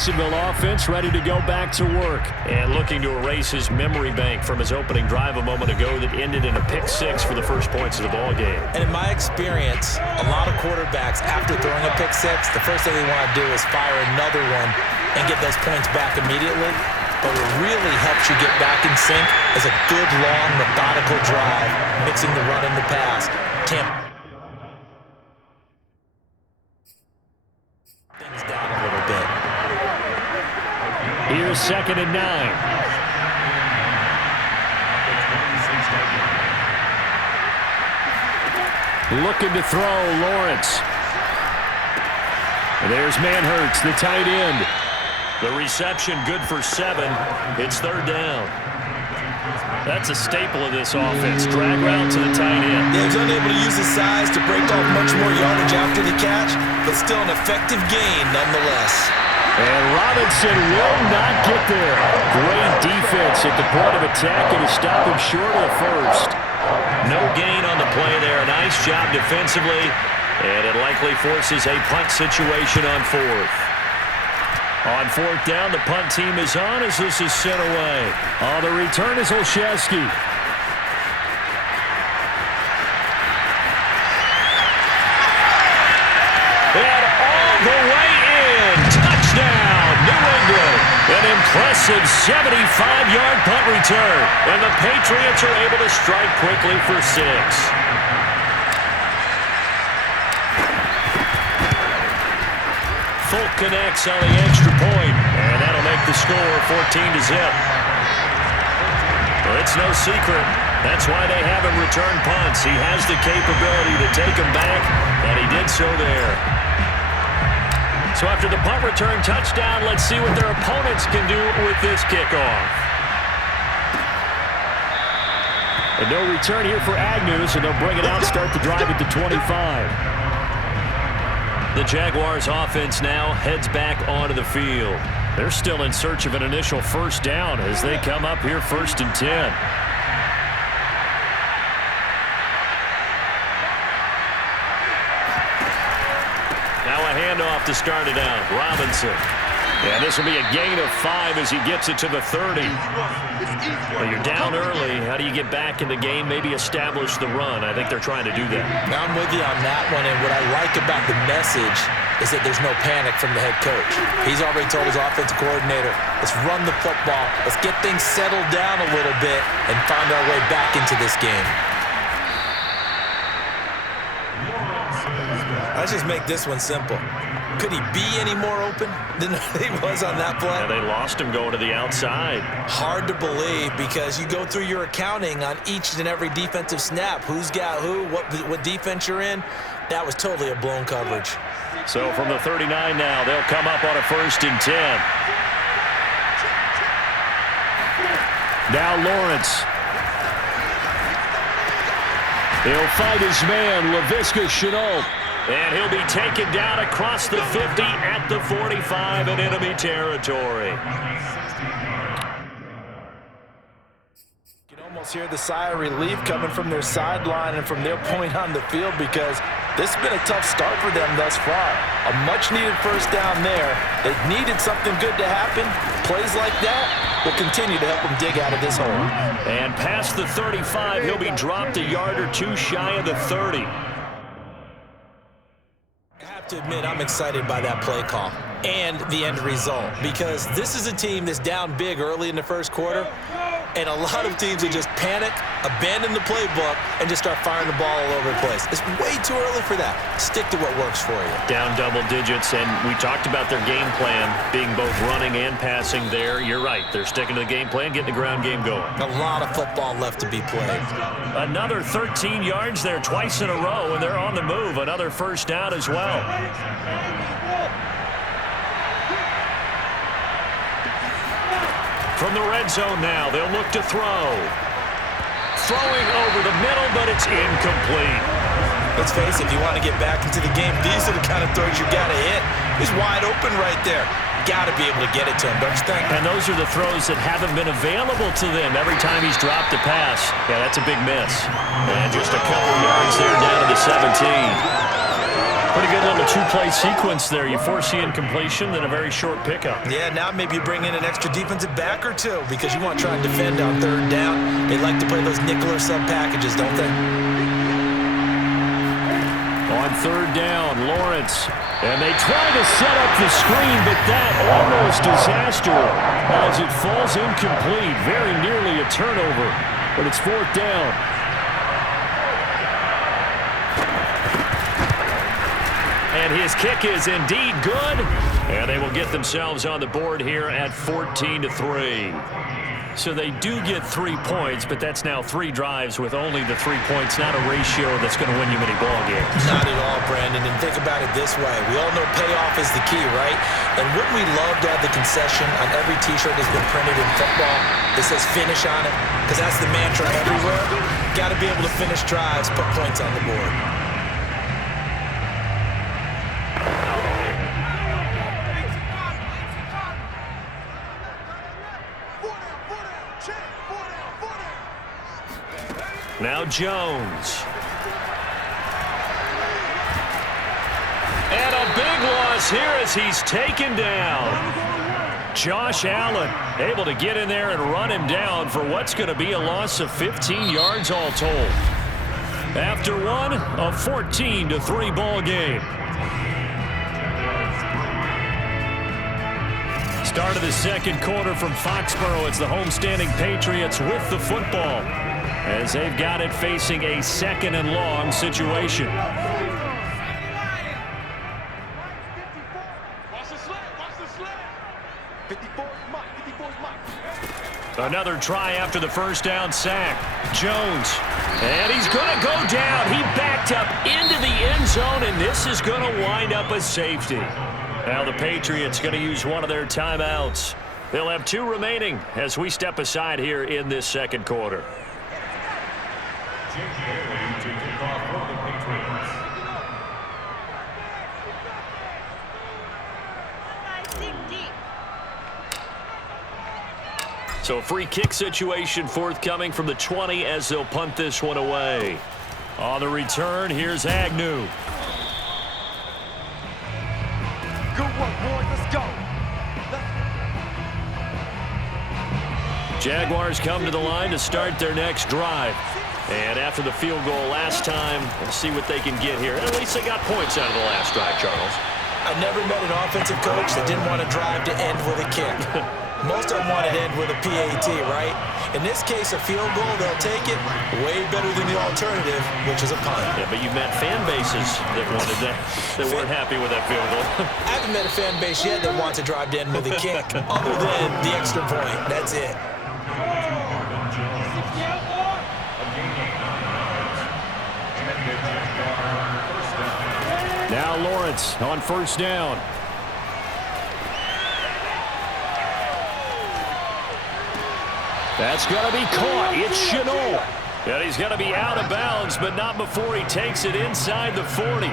Jacksonville offense ready to go back to work. And looking to erase his memory bank from his opening drive a moment ago that ended in a pick-6 for the first points of the ball game. And in my experience, a lot of quarterbacks, after throwing a pick-6, the first thing they want to do is fire another one and get those points back immediately. But what really helps you get back in sync is a good, long, methodical drive, mixing the run and the pass. Things down a little bit. Here's 2nd and 9. Looking to throw, Lawrence. There's Manhurts, the tight end. The reception good for 7. It's 3rd down. That's a staple of this offense. Drag route to the tight end. Yeah, he was unable to use his size to break off much more yardage after the catch, but still an effective gain nonetheless. And Robinson will not get there. Great defense at the point of attack and to stop him short of the first. No gain on the play there. Nice job defensively, and it likely forces a punt situation on 4th. On 4th down, the punt team is on as this is sent away. On the return is Olszewski. And all the way in. Touchdown, New England. An impressive 75-yard punt return. And the Patriots are able to strike quickly for 6. Folk connects on the extra point, and that'll make the score 14-0. Well, it's no secret. That's why they have him return punts. He has the capability to take them back, and he did so there. So after the punt return touchdown, let's see what their opponents can do with this kickoff. And no return here for Agnew, so they'll bring it out, start the drive at the 25. The Jaguars offense now heads back onto the field. They're still in search of an initial first down as they come up here 1st and 10. Now a handoff to start it out. Robinson. Yeah, this will be a gain of 5 as he gets it to the 30. Well, you're down early. How do you get back in the game? Maybe establish the run. I think they're trying to do that. Now I'm with you on that one, and what I like about the message is that there's no panic from the head coach. He's already told his offensive coordinator, let's run the football, let's get things settled down a little bit and find our way back into this game. Let's just make this one simple. Could he be any more open than he was on that play? Yeah, they lost him going to the outside. Hard to believe because you go through your accounting on each and every defensive snap. Who's got who, what defense you're in. That was totally a blown coverage. So from the 39 now, they'll come up on a 1st and 10. Now Lawrence. He'll fight his man, Laviska Shenault. And he'll be taken down across the 50 at the 45 in enemy territory. You can almost hear the sigh of relief coming from their sideline and from their point on the field because this has been a tough start for them thus far. A much-needed first down there. They needed something good to happen. Plays like that will continue to help them dig out of this hole. And past the 35, he'll be dropped a yard or two shy of the 30. To admit, I'm excited by that play call and the end result because this is a team that's down big early in the first quarter, and a lot of teams that just panic, abandon the playbook, and just start firing the ball all over the place. It's way too early for that. Stick to what works for you. Down double digits, and we talked about their game plan being both running and passing there. You're right. They're sticking to the game plan, getting the ground game going. A lot of football left to be played. Another 13 yards there twice in a row, and they're on the move. Another first down as well. From the red zone now, they'll look to throw. Throwing over the middle, but it's incomplete. Let's face it, if you want to get back into the game, these are the kind of throws you got to hit. He's wide open right there. Got to be able to get it to him, don't you think? And those are the throws that haven't been available to them every time he's dropped a pass. Yeah, that's a big miss. And just a couple yards there down to the 17. Pretty good little two-play sequence there. You force the incompletion, then a very short pickup. Yeah, now maybe you bring in an extra defensive back or two because you want to try and defend on third down. They like to play those nickel or sub packages, don't they? On third down, Lawrence. And they try to set up the screen, but that almost disaster as it falls incomplete. Very nearly a turnover, but it's fourth down. And his kick is indeed good. And they will get themselves on the board here at 14-3. So they do get 3 points, but that's now 3 drives with only the 3 points, not a ratio that's going to win you many ball games. Not at all, Brandon. And think about it this way. We all know payoff is the key, right? And wouldn't we love to have the concession on every T-shirt that's been printed in football that says finish on it? Because that's the mantra everywhere. Got to be able to finish drives, put points on the board. Now Jones. And a big loss here as he's taken down. Josh Allen able to get in there and run him down for what's going to be a loss of 15 yards all told. After one, a 14-3 ball game. Start of the second quarter from Foxborough. It's the homestanding Patriots with the football, as they've got it facing a second and long situation. Another try after the first down sack. Jones. And he's going to go down. He backed up into the end zone, and this is going to wind up a safety. Now the Patriots going to use one of their timeouts. They'll have 2 remaining as we step aside here in this second quarter. So a free kick situation forthcoming from the 20 as they'll punt this one away. On the return, here's Agnew. Good work, boys. Let's go. Jaguars come to the line to start their next drive. And after the field goal last time, we'll see what they can get here. At least they got points out of the last drive, Charles. I never met an offensive coach that didn't want to drive to end with a kick. Most of them want to end with a PAT, right? In this case, a field goal, they'll take it way better than the alternative, which is a punt. Yeah, but you've met fan bases that wanted that weren't happy with that field goal. I haven't met a fan base yet that wants to drive to end with a kick, other than the extra point. That's it. Now Lawrence on first down. That's going to be caught. It's Chenault. And he's going to be out of bounds, but not before he takes it inside the 40.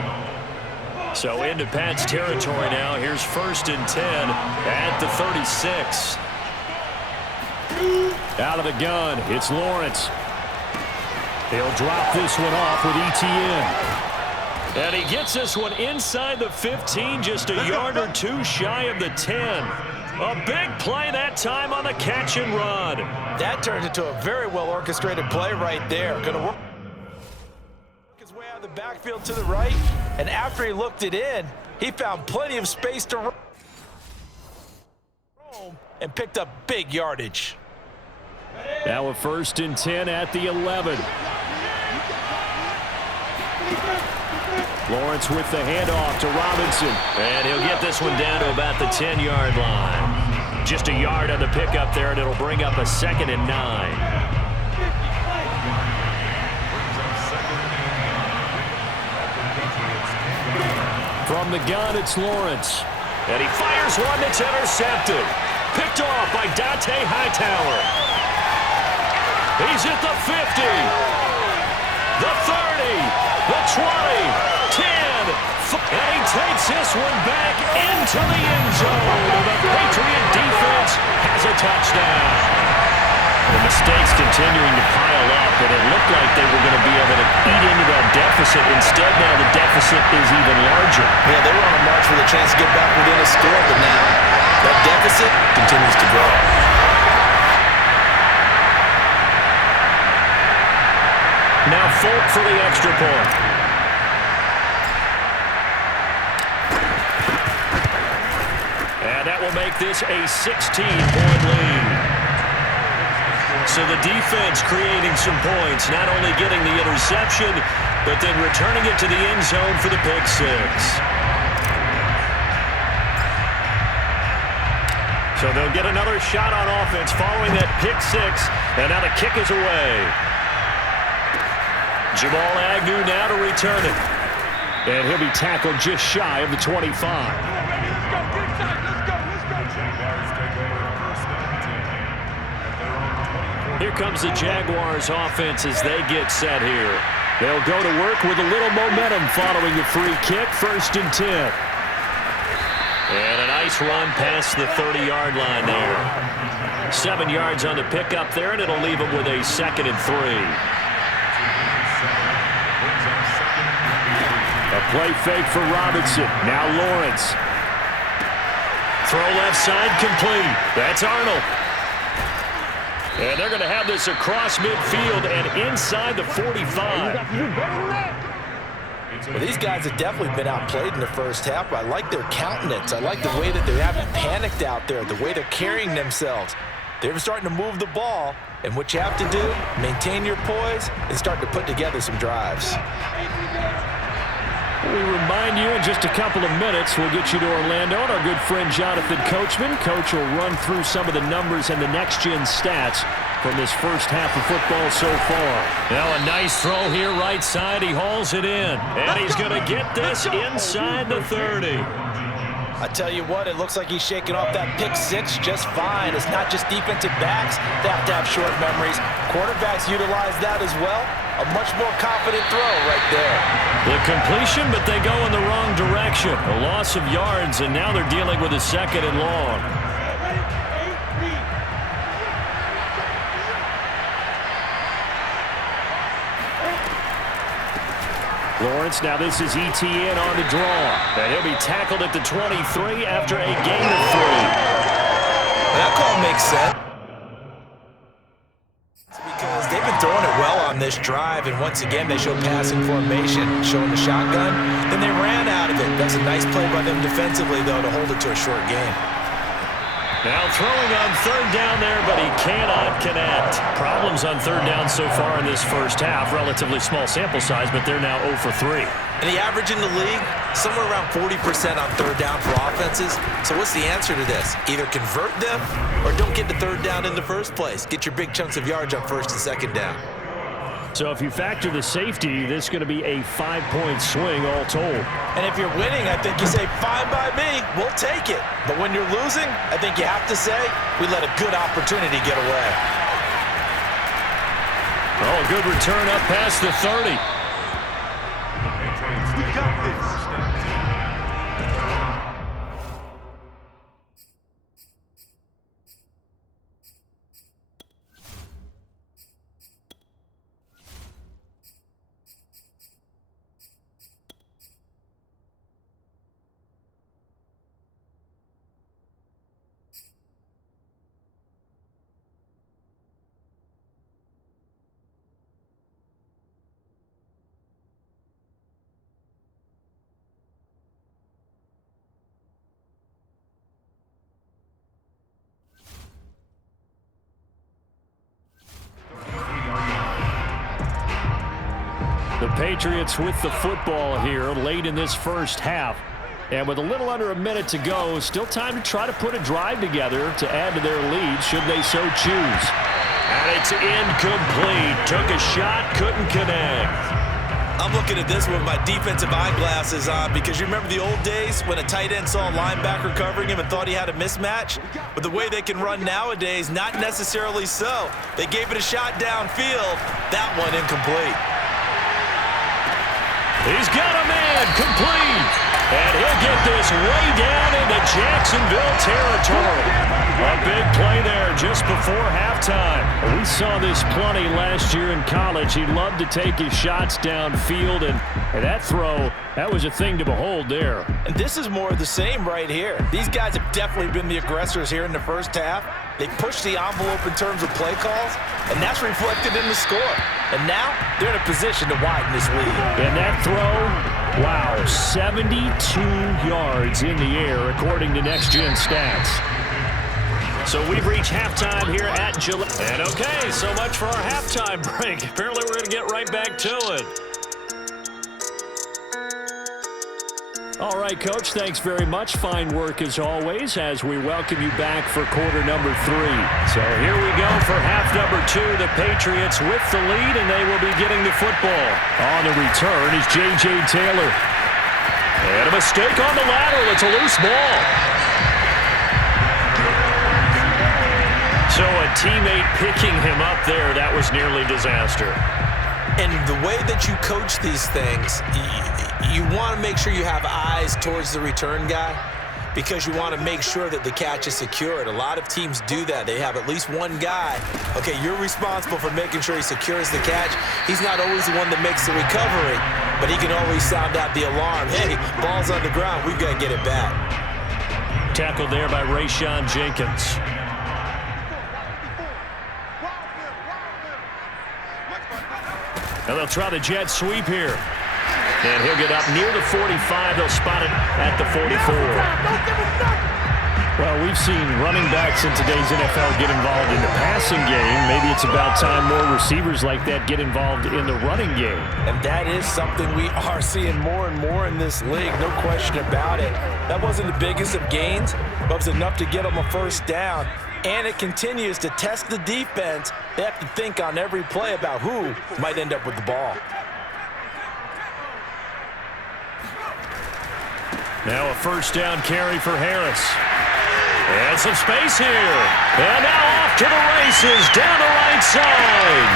So into Pat's territory now. Here's 1st and 10 at the 36. Out of the gun, it's Lawrence. He'll drop this one off with ETN. And he gets this one inside the 15, just a yard or 2 shy of the 10. A big play that time on the catch and run. That turned into a very well-orchestrated play right there. Going to work his way out of the backfield to the right, and after he looked it in, he found plenty of space to run and picked up big yardage. Now a 1st and 10 at the 11. Lawrence with the handoff to Robinson. And he'll get this one down to about the 10-yard line. Just a yard on the pickup there, and it'll bring up a 2nd and 9. From the gun, it's Lawrence. And he fires one that's intercepted. Picked off by Dante Hightower. He's at the 50. The 30. The 20. 10, and he takes this one back into the end zone. The Patriot defense has a touchdown. The mistakes continuing to pile up, and it looked like they were going to be able to eat into that deficit. Instead, now the deficit is even larger. Yeah, they were on a march with a chance to get back within a score, but now that deficit continues to grow. Now Folk for the extra point. And that will make this a 16-point lead. So the defense creating some points, not only getting the interception, but then returning it to the end zone for the pick six. So they'll get another shot on offense following that pick six, and now the kick is away. Jamal Agnew now to return it. And he'll be tackled just shy of the 25. Here comes the Jaguars offense as they get set here. They'll go to work with a little momentum following the free kick, 1st and 10. And a nice run past the 30-yard line there. 7 yards on the pickup there, and it'll leave them with a 2nd and 3. A play fake for Robinson. Now Lawrence. Throw left side complete. That's Arnold. And they're going to have this across midfield and inside the 45. Well, these guys have definitely been outplayed in the first half, but I like their countenance. I like the way that they haven't panicked out there, the way they're carrying themselves. They're starting to move the ball, and what you have to do, maintain your poise and start to put together some drives. We remind you in just a couple of minutes, we'll get you to Orlando and our good friend Jonathan Coachman. Coach will run through some of the numbers and the next-gen stats from this first half of football so far. Now a nice throw here right side. He hauls it in. And he's going to get this inside the 30. I tell you what, it looks like he's shaking off that pick six just fine. It's not just defensive backs. They have to have short memories. Quarterbacks utilize that as well. A much more confident throw right there. The completion, but they go in the wrong direction. A loss of yards, and now they're dealing with a 2nd and long. Lawrence, now this is ETN on the draw. And he'll be tackled at the 23 after a gain of 3. That call makes sense. Because they've been throwing it well on this drive, and once again they show passing formation, showing the shotgun. Then they ran out of it. That's a nice play by them defensively, though, to hold it to a short gain. Now throwing on 3rd down there, but he cannot connect. Problems on 3rd down so far in this first half. Relatively small sample size, but they're now 0 for 3. And the average in the league, somewhere around 40% on 3rd down for offenses. So what's the answer to this? Either convert them or don't get to 3rd down in the first place. Get your big chunks of yards on 1st and 2nd down. So if you factor the safety, this is going to be a 5-point swing all told. And if you're winning, I think you say, fine by me, we'll take it. But when you're losing, I think you have to say, we let a good opportunity get away. Oh, good return up past the 30. We got this. The Patriots with the football here late in this first half. And with a little under a minute to go, still time to try to put a drive together to add to their lead should they so choose. And it's incomplete. Took a shot, couldn't connect. I'm looking at this with my defensive eyeglasses on because you remember the old days when a tight end saw a linebacker covering him and thought he had a mismatch? But the way they can run nowadays, not necessarily so. They gave it a shot downfield. That one incomplete. He's got a man complete. And he'll get this way down into Jacksonville territory. A big play there just before before halftime. We saw this plenty last year in college. He loved to take his shots downfield, and that throw, that was a thing to behold there. And this is more of the same right here. These guys have definitely been the aggressors here in the first half. They pushed the envelope in terms of play calls, and that's reflected in the score. And now they're in a position to widen this lead. And that throw, wow, 72 yards in the air according to Next Gen Stats. So we've reached halftime here at Gillette. And okay, so much for our halftime break. Apparently we're going to get right back to it. All right, Coach, thanks very much. Fine work as always as we welcome you back for quarter number 3. So here we go for half number 2. The Patriots with the lead, and they will be getting the football. On the return is J.J. Taylor. And a mistake on the lateral. It's a loose ball. So a teammate picking him up there, that was nearly disaster. And the way that you coach these things, you want to make sure you have eyes towards the return guy because you want to make sure that the catch is secured. A lot of teams do that. They have at least one guy. Okay, you're responsible for making sure he secures the catch. He's not always the one that makes the recovery, but he can always sound out the alarm. Hey, ball's on the ground. We've got to get it back. Tackled there by Rayshon Jenkins. And they'll try the jet sweep here. And he'll get up near the 45. They'll spot it at the 44. Well, we've seen running backs in today's NFL get involved in the passing game. Maybe it's about time more receivers like that get involved in the running game. And that is something we are seeing more and more in this league, no question about it. That wasn't the biggest of gains, but it was enough to get them a first down. And it continues to test the defense. They have to think on every play about who might end up with the ball. Now a first down carry for Harris. And some space here. And now off to the races down the right side.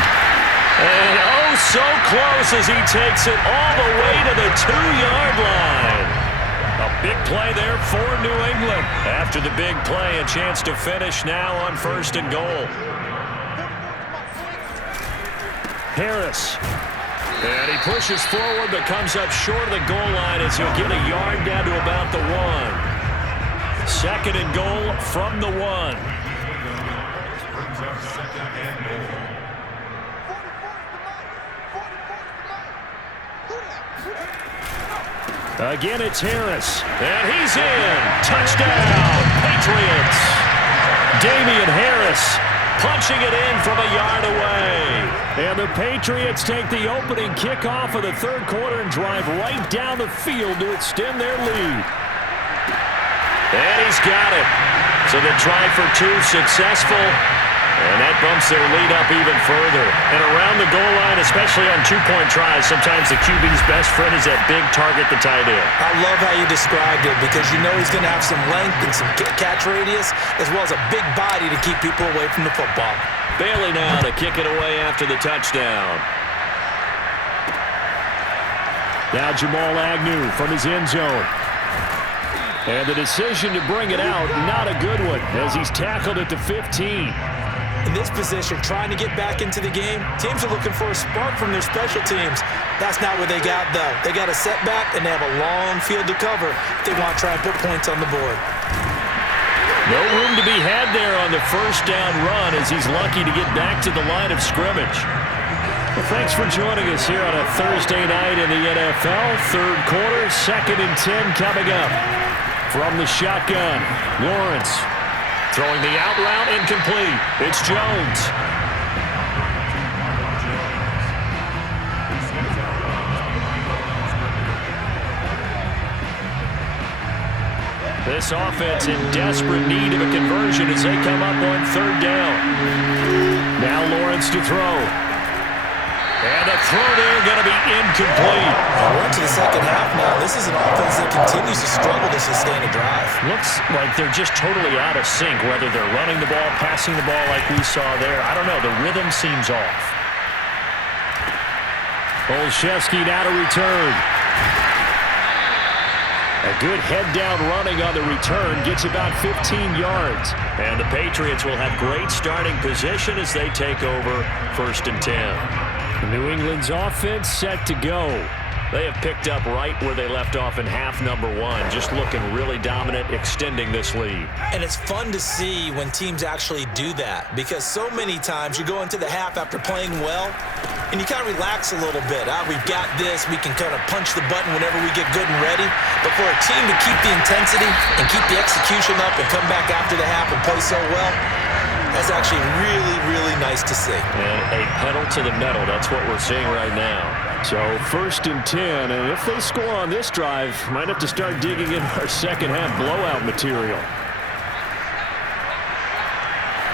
And oh, so close as he takes it all the way to the 2-yard line. A big play there for New England. After the big play, a chance to finish now on 1st and goal. Harris. And he pushes forward but comes up short of the goal line as he'll get a yard down to about the 1. 2nd and goal from the 1. Again, it's Harris. And he's in. Touchdown, Patriots. Damian Harris punching it in from a yard away. And the Patriots take the opening kickoff of the 3rd quarter and drive right down the field to extend their lead. And he's got it. So the try for 2 successful. And that bumps their lead up even further. And around the goal line, especially on 2-point tries, sometimes the QB's best friend is that big target, the tight end. I love how you described it because you know he's going to have some length and some catch radius as well as a big body to keep people away from the football. Bailey now to kick it away after the touchdown. Now Jamal Agnew from his end zone. And the decision to bring it out, not a good one, as he's tackled at the 15. In this position, trying to get back into the game, teams are looking for a spark from their special teams. That's not what they got, though. They got a setback, and they have a long field to cover if they want to try and put points on the board. No room to be had there on the first down run as he's lucky to get back to the line of scrimmage. Well, thanks for joining us here on a Thursday night in the NFL. 3rd quarter, 2nd and 10 coming up. From the shotgun, Lawrence. Throwing the out route, incomplete. It's Jones. This offense in desperate need of a conversion as they come up on 3rd down. Now Lawrence to throw. And the throw there going to be incomplete. We're into the 2nd half now. This is an offense that continues to struggle to sustain a drive. Looks like they're just totally out of sync, whether they're running the ball, passing the ball like we saw there. I don't know. The rhythm seems off. Olszewski now to return. A good head-down running on the return gets about 15 yards. And the Patriots will have great starting position as they take over 1st and 10. New England's offense set to go. They have picked up right where they left off in half number 1, just looking really dominant, extending this lead. And it's fun to see when teams actually do that, because so many times you go into the half after playing well, and you kind of relax a little bit. We've got this. We can kind of punch the button whenever we get good and ready. But for a team to keep the intensity and keep the execution up and come back after the half and play so well, that's actually really, really nice to see. And a pedal to the metal. That's what we're seeing right now. So 1st and 10, and if they score on this drive, might have to start digging in our second half blowout material.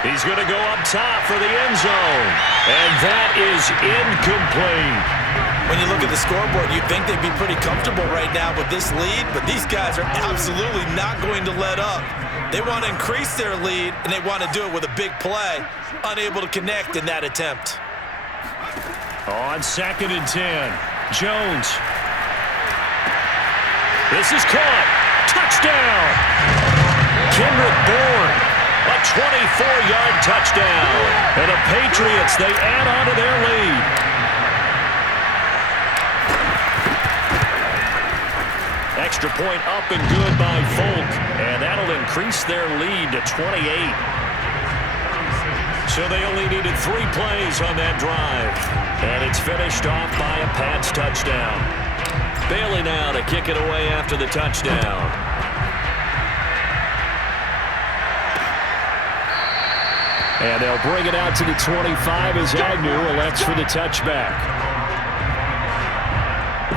He's going to go up top for the end zone, and that is incomplete. When you look at the scoreboard, you'd think they'd be pretty comfortable right now with this lead, but these guys are absolutely not going to let up. They want to increase their lead, and they want to do it with a big play, unable to connect in that attempt. On 2nd and 10, Jones. This is caught. Touchdown. Kendrick Bourne, a 24-yard touchdown. And the Patriots, they add on to their lead. Extra point up and good by Folk, and that'll increase their lead to 28. So they only needed 3 plays on that drive. And it's finished off by a Pats touchdown. Bailey now to kick it away after the touchdown. And they'll bring it out to the 25 as Agnew elects for the touchback.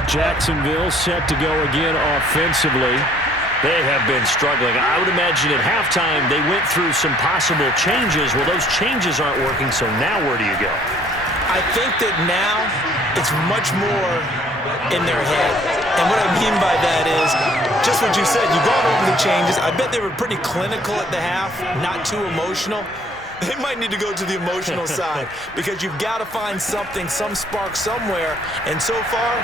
Jacksonville set to go again offensively. They have been struggling. I would imagine at halftime they went through some possible changes. Well, those changes aren't working, so now where do you go? I think that now it's much more in their head. And what I mean by that is just what you said. You gone over the changes. I bet they were pretty clinical at the half, not too emotional. They might need to go to the emotional side because you've got to find something, some spark somewhere. And so far,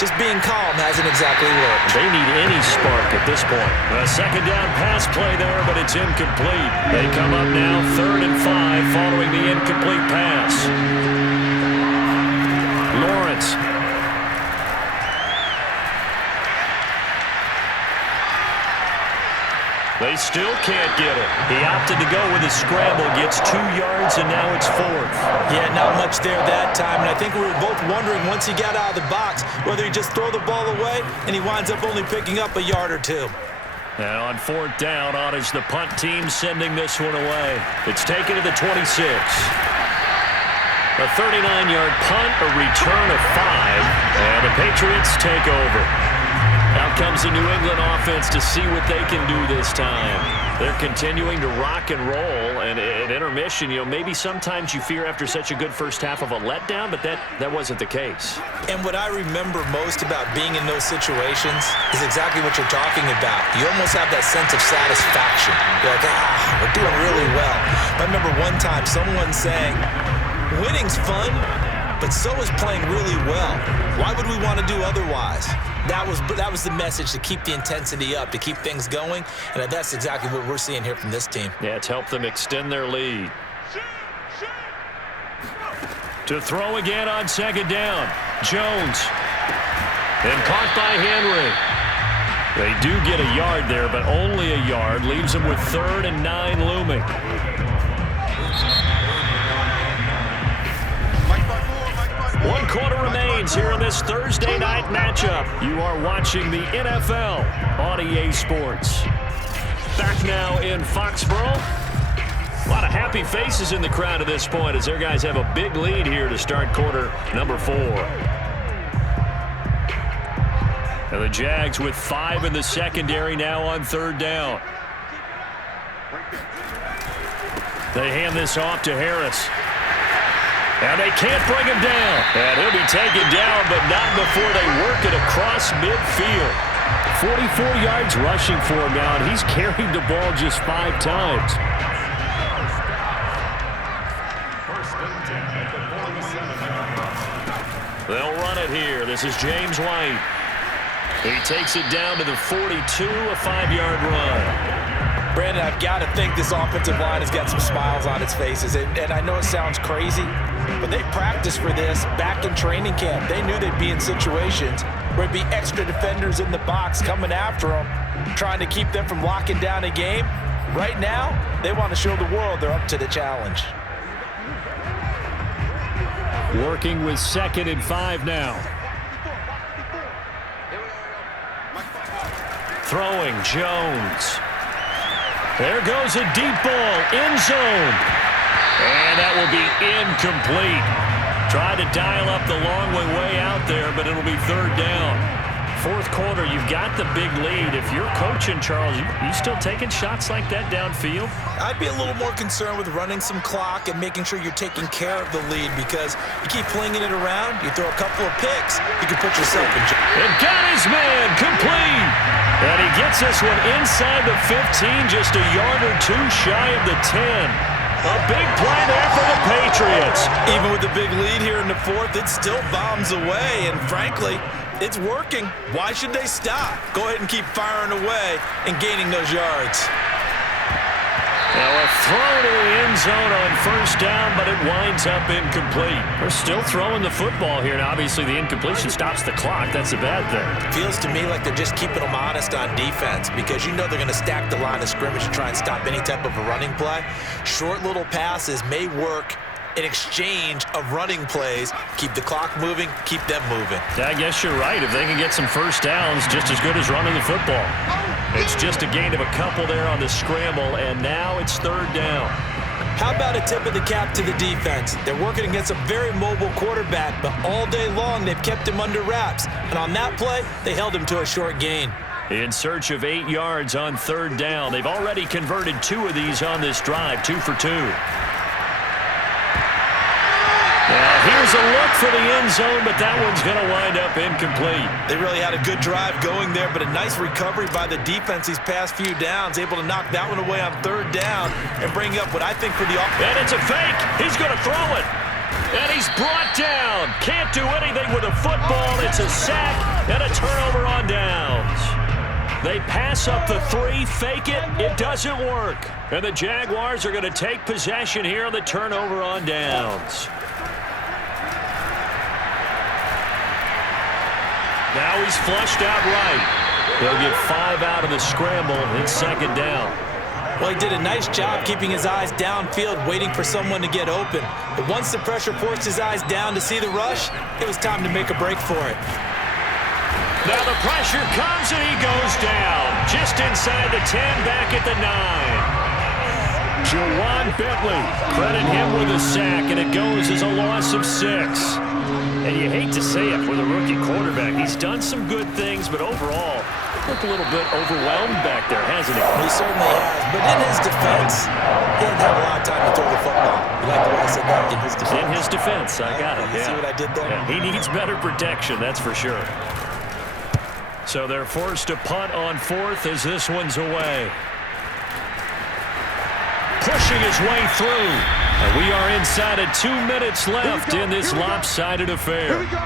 just being calm hasn't exactly worked. They need any spark at this point. A second down pass play there, but it's incomplete. They come up now 3rd and 5 following the incomplete pass. Lawrence. They still can't get it. He opted to go with a scramble, gets 2 yards, and now it's 4th. Yeah, not much there that time. And I think we were both wondering once he got out of the box whether he just throw the ball away, and he winds up only picking up a yard or 2. And on 4th down, on is the punt team sending this one away. It's taken to the 26. A 39-yard punt, a return of 5, and the Patriots take over. Out comes the New England offense to see what they can do this time. They're continuing to rock and roll, and at intermission, maybe sometimes you fear after such a good first half of a letdown, but that wasn't the case. And what I remember most about being in those situations is exactly what you're talking about. You almost have that sense of satisfaction. You're like, we're doing really well. I remember one time someone saying, winning's fun, but so is playing really well. Why would we want to do otherwise? That was the message, to keep the intensity up, to keep things going, and that's exactly what we're seeing here from this team. Yeah, it's helped them extend their lead. To throw again on 2nd down, Jones. And caught by Henry. They do get a yard there, but only a yard. Leaves them with 3rd and 9 looming. One quarter remains here in this Thursday night matchup. You are watching the NFL on EA Sports. Back now in Foxborough. A lot of happy faces in the crowd at this point as their guys have a big lead here to start quarter number 4. And the Jags with 5 in the secondary now on 3rd down. They hand this off to Harris. And they can't bring him down. And he'll be taken down, but not before they work it across midfield. 44 yards rushing for him now, and he's carried the ball just 5 times. They'll run it here. This is James White. He takes it down to the 42, a 5-yard run. Brandon, I've got to think this offensive line has got some smiles on its faces. And I know it sounds crazy, but they practiced for this back in training camp. They knew they'd be in situations where there'd be extra defenders in the box coming after them, trying to keep them from locking down a game. Right now, they want to show the world they're up to the challenge. Working with 2nd and 5 now. Throwing, Jones. There goes a deep ball, end zone. And that will be incomplete. Tried to dial up the long way out there, but it'll be 3rd down. 4th quarter, you've got the big lead. If you're coaching, Charles, you still taking shots like that downfield? I'd be a little more concerned with running some clock and making sure you're taking care of the lead, because you keep flinging it around, you throw a couple of picks, you can put yourself in jail. And got his man complete. And he gets this one inside the 15, just a yard or two shy of the 10. A big play there for the Patriots. Even with the big lead here in the 4th, it still bombs away, and frankly, it's working. Why should they stop? Go ahead and keep firing away and gaining those yards. Now a throw to the end zone on 1st down, but it winds up incomplete. We're still throwing the football here, and obviously the incompletion stops the clock. That's a bad thing. Feels to me like they're just keeping them honest on defense, because you know they're going to stack the line of scrimmage to try and stop any type of a running play. Short little passes may work in exchange of running plays. Keep the clock moving, keep them moving. Yeah, I guess you're right. If they can get some 1st downs, just as good as running the football. It's just a gain of a couple there on the scramble, and now it's 3rd down. How about a tip of the cap to the defense? They're working against a very mobile quarterback, but all day long they've kept him under wraps. And on that play, they held him to a short gain. In search of 8 yards on 3rd down. They've already converted 2 of these on this drive, 2 for 2. Now, here's a look for the end zone, but that one's going to wind up incomplete. They really had a good drive going there, but a nice recovery by the defense these past few downs, able to knock that one away on 3rd down and bring up what I think for the offense. And it's a fake. He's going to throw it. And he's brought down. Can't do anything with a football. It's a sack and a turnover on downs. They pass up the 3, fake it. It doesn't work. And the Jaguars are going to take possession here on the turnover on downs. Now he's flushed out right. He'll get 5 out of the scramble. It's 2nd down. Well, he did a nice job keeping his eyes downfield, waiting for someone to get open. But once the pressure forced his eyes down to see the rush, it was time to make a break for it. Now the pressure comes and he goes down. Just inside the 10, back at the 9. Jawan Bentley, credit him with a sack, and it goes as a loss of 6. And you hate to say it with a rookie quarterback. He's done some good things, but overall, looked a little bit overwhelmed back there, hasn't he? He certainly has. But in his defense, he didn't have a lot of time to throw the football. You like the way I said that? In his defense. In his defense, I got it. You see what I did there? Yeah, he needs better protection, that's for sure. So they're forced to punt on 4th as this one's away. Pushing his way through. And we are inside of 2 minutes left in this lopsided affair. Here we go.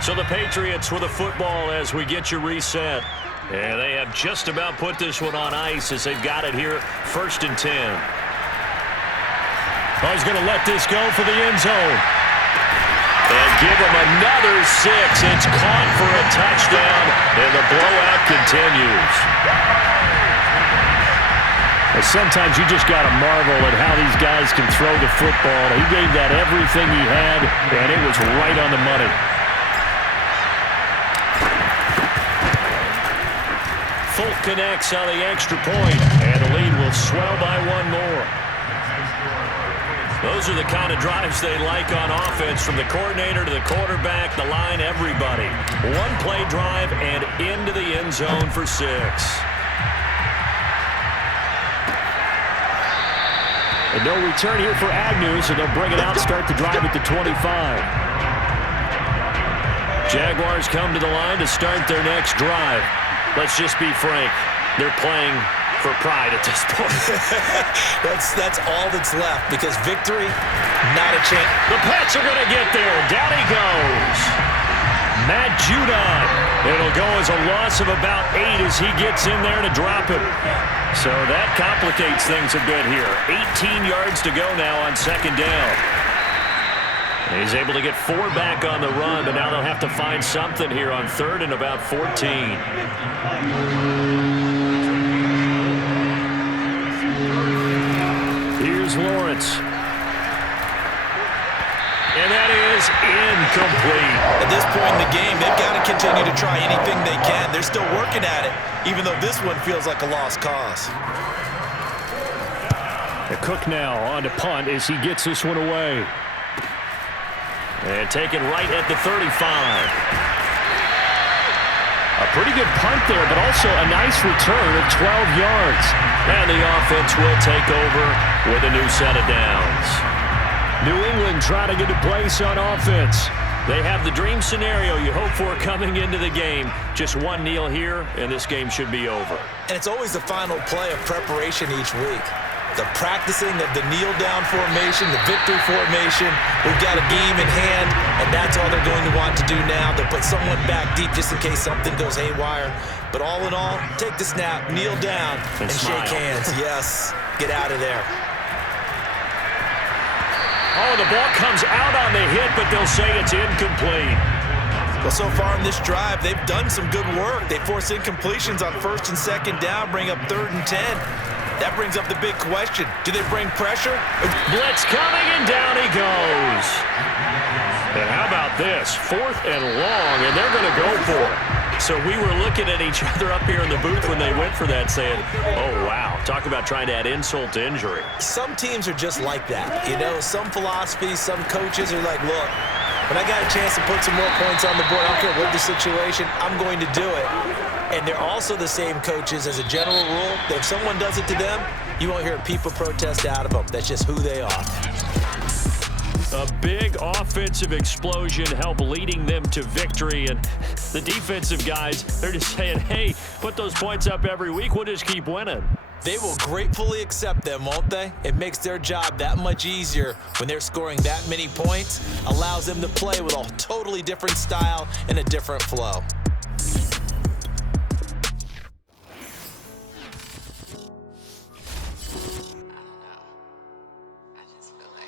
So the Patriots with the football as we get you reset. And they have just about put this one on ice as they've got it here, 1st and 10. Oh, he's going to let this go for the end zone. And give him another 6. It's caught for a touchdown, and the blowout continues. Well, sometimes you just got to marvel at how these guys can throw the football. He gave that everything he had, and it was right on the money. Folk connects on the extra point, and the lead will swell by 1 more. Those are the kind of drives they like on offense, from the coordinator to the quarterback, the line, everybody. 1-play drive and into the end zone for 6. And no return here for Agnew, so they'll bring it out, start the drive at the 25. Jaguars come to the line to start their next drive. Let's just be frank. They're playing for pride at this point. That's all that's left because victory, not a chance. The Pats are going to get there. Down he goes. Matt Judon. It'll go as a loss of about 8 as he gets in there to drop him. So that complicates things a bit here. 18 yards to go now on second down. He's able to get 4 back on the run, but now they'll have to find something here on third and about 14. Here's Lawrence. And that is incomplete. At this point in the game, they've got to continue to try anything they can. They're still working at it, even though this one feels like a lost cause. The Cook now on to punt as he gets this one away. And taken right at the 35. A pretty good punt there, but also a nice return of 12 yards. And the offense will take over with a new set of downs. New England trying to get a place on offense. They have the dream scenario you hope for coming into the game. Just one kneel here, and this game should be over. And it's always the final play of preparation each week. The practicing of the kneel-down formation, the victory formation. We've got a game in hand, and that's all they're going to want to do now. They'll put someone back deep just in case something goes haywire. But all in all, take the snap, kneel down, and shake hands. Yes, get out of there. Oh, the ball comes out on the hit, but they'll say it's incomplete. Well, so far in this drive, they've done some good work. They force incompletions on first and second down, bring up 3rd and 10. That brings up the big question. Do they bring pressure? Blitz coming, and down he goes. And how about this? 4th and long, and they're going to go for it. So we were looking at each other up here in the booth when they went for that saying, oh, wow, talk about trying to add insult to injury. Some teams are just like that. You know, some philosophies, some coaches are like, look, when I got a chance to put some more points on the board, I don't care what the situation, I'm going to do it. And they're also the same coaches as a general rule that if someone does it to them, you won't hear people protest out of them. That's just who they are. A big offensive explosion helped leading them to victory. And the defensive guys, they're just saying, hey, put those points up every week. We'll just keep winning. They will gratefully accept them, won't they? It makes their job that much easier when they're scoring that many points. Allows them to play with a totally different style and a different flow.